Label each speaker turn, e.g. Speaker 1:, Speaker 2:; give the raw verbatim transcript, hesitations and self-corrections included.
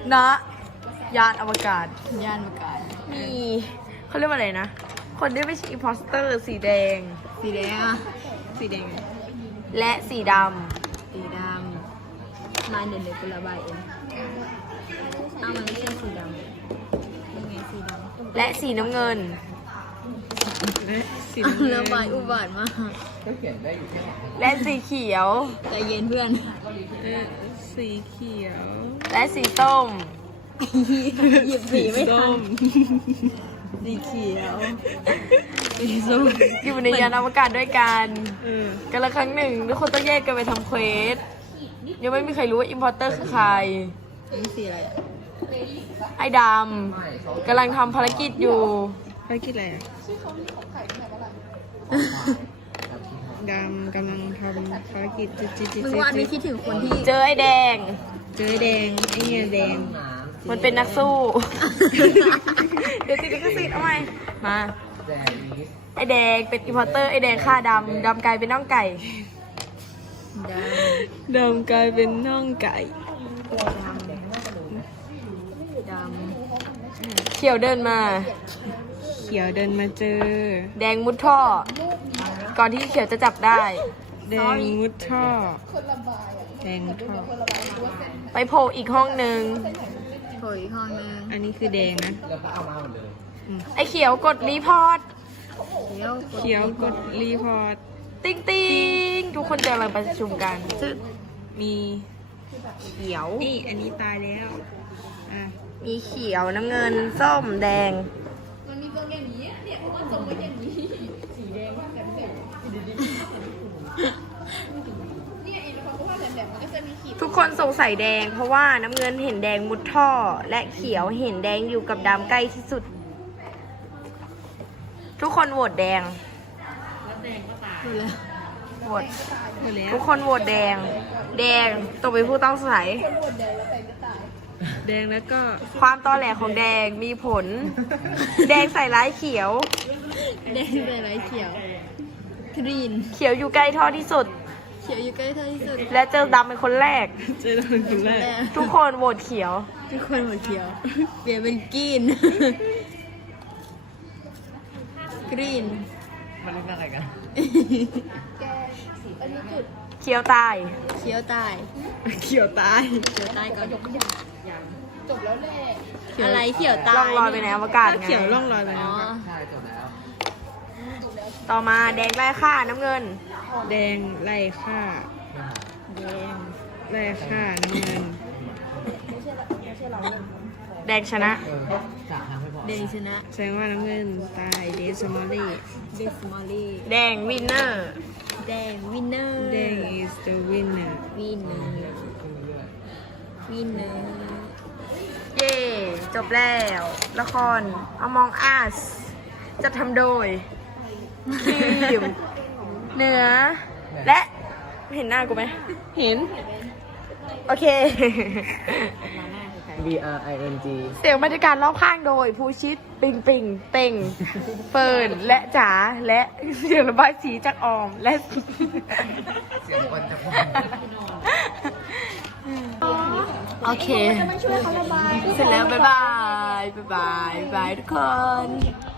Speaker 1: ณยานอวกาศ
Speaker 2: ยานอวกาศ
Speaker 1: มีเขาเรียกว่าอะไรนะ คนที่ไม่ใช่อิมพอสเตอร์สีแดง
Speaker 2: สีแดงอ่ะสีแดง
Speaker 1: และสีด
Speaker 2: สีดำมาเด่นเลยกุละใบเองเอามันไม่ใช่สีดำยังไงสีดำ
Speaker 1: ำและสีน้ำเงิน
Speaker 2: สีระบายอุบาทมาก
Speaker 1: และสีเขียว
Speaker 2: ใจเย็นเพื่อน
Speaker 1: สีเขียว และสีส้ม
Speaker 2: หยิบสีไม่ทันสีเขียวสีส้ม
Speaker 1: อยู่ในยานอวกาศด้วยกันกันละครั้งหนึ่งทุกคนต้องแยกกันไปทำเควสยังไม่มีใครรู้ว่าอิมพอร์เตอร์คือใคร
Speaker 2: นี่สีอะไรอ่ะ
Speaker 1: ไอ้ดำกำลังทำภารกิจอยู่ภารกิจอะไรอ่ะดำกำลังทำภารกิจจิจิ
Speaker 2: มึงว่าอันนี้คิดถึงคนที่
Speaker 1: เจอไอ้แดง
Speaker 2: เจอแดงไอ้เนี่ยแดง
Speaker 1: มันเป็นนักสู้ เดี๋ยวติดลิขสิทธิ์เอาใหม่มา ไอแดงเป็นอิมพอร์เตอร์ไอแดงฆ่าดำดำกลายเป็นน่องไก่
Speaker 2: ด
Speaker 1: ดำกลายเป็นน่องไก่
Speaker 2: ำดำ
Speaker 1: เขียวเดินมา
Speaker 2: เขียวเดินมาเจอ
Speaker 1: แดงมุดท่อ ก่อนที่เขียวจะจับได้
Speaker 2: แดงมุดท่อแดงมุดท่อ
Speaker 1: ไปโผล่อีกห้องหนึ่ง
Speaker 2: โผล่อีกห้องนึง
Speaker 1: อันนี้คือแดงนะไอเขียวกดรีพอร์ต
Speaker 2: เขียว
Speaker 1: เขียวกดรีพอร์ต ติ๊งติ๊งทุกคนกำลังประชุมกันซึ่งมีเขียว
Speaker 2: นี่อันนี้ตายแล้วอ่ะ
Speaker 1: มีเขียวน้ำเงินส้มแดง
Speaker 3: มันมีตรงอย่างนี้เนี่ยมันส่งมาอย่างนี้สีแดงว่าแบบแบบเนี่ยอีกคนก็ว่าแบบแบบมันก็จะมีขีด
Speaker 1: ทุกคนสงสัยแดงเพราะว่าน้ำเงินเห็นแดงมุดท่อ และเขียวเห็นแดงอยู่กับดำใกล้ที่สุด ทุกคนโหวตแดง
Speaker 2: หมดแล้ว
Speaker 1: โหวต
Speaker 2: หมดแล้ว
Speaker 1: ทุกคนโหวตแดง แดงตกเป็นผู้ต้องสงสัย
Speaker 2: แดงแล้วก็
Speaker 1: ความตอแหลของแดงมีผล แดงใส่ร้ายเขียว
Speaker 2: แดงใส่ไรเขียวกรีน
Speaker 1: เขียวอยู่ใกล้ท่อที่สุด
Speaker 2: เขียวอยู่ใกล้เท่าที่สุด
Speaker 1: และเจอดำเป็นคนแรก
Speaker 2: เจอคนคนแรก
Speaker 1: ทุกคนโหวตเขียว
Speaker 2: ทุกคนหมดเขียว เปลี่ยนเป็นกรีนกรีน
Speaker 4: มันเล่นอะไรกัน
Speaker 1: เขียวตาย
Speaker 2: เขียวตาย
Speaker 1: เขียวตาย
Speaker 2: เขียวตายก่อน
Speaker 3: จบแล้วแหละ
Speaker 2: อะไรเขียวตาย
Speaker 1: ล่องลอยไปในอวกาศไง
Speaker 2: เขียวล่องลอยไปอ๋อ
Speaker 4: ใช่จบแล้ว
Speaker 1: ต่อมาแดงไล่ฆ่าน้ำเงิน
Speaker 2: แดงไล่ฆ่าแดงไล่ฆ่าน้ำเงิน
Speaker 1: แดงชนะ
Speaker 4: เออจากทางไม่พอ
Speaker 2: แดงชนะ
Speaker 1: แสดงว่าน้ำเงินตายเดซมอลลี่
Speaker 2: เดสมอลลี่
Speaker 1: แดงวินเนอร์
Speaker 2: แดงวินเนอร์
Speaker 1: แดง is the winner
Speaker 2: วินเนอร์วินเนอร์
Speaker 1: เย่จบแล้ว ละคร Among Us จะทำโดยทีมเหนือ และเห็นหน้ากูไหม เห็น โอเค
Speaker 4: B R I N G
Speaker 1: เสียงบรรยากาศรอบข้างโดย ภูชิต ปิงปิง เต็ง เฟิร์น และจ๋า และเสียงระบายสีจากออม และ
Speaker 4: เสียงคนจะพูด
Speaker 1: โอเค เสร็จแล้ว บ๊ายบาย บ๊ายบาย บ๊ายบายทุกคน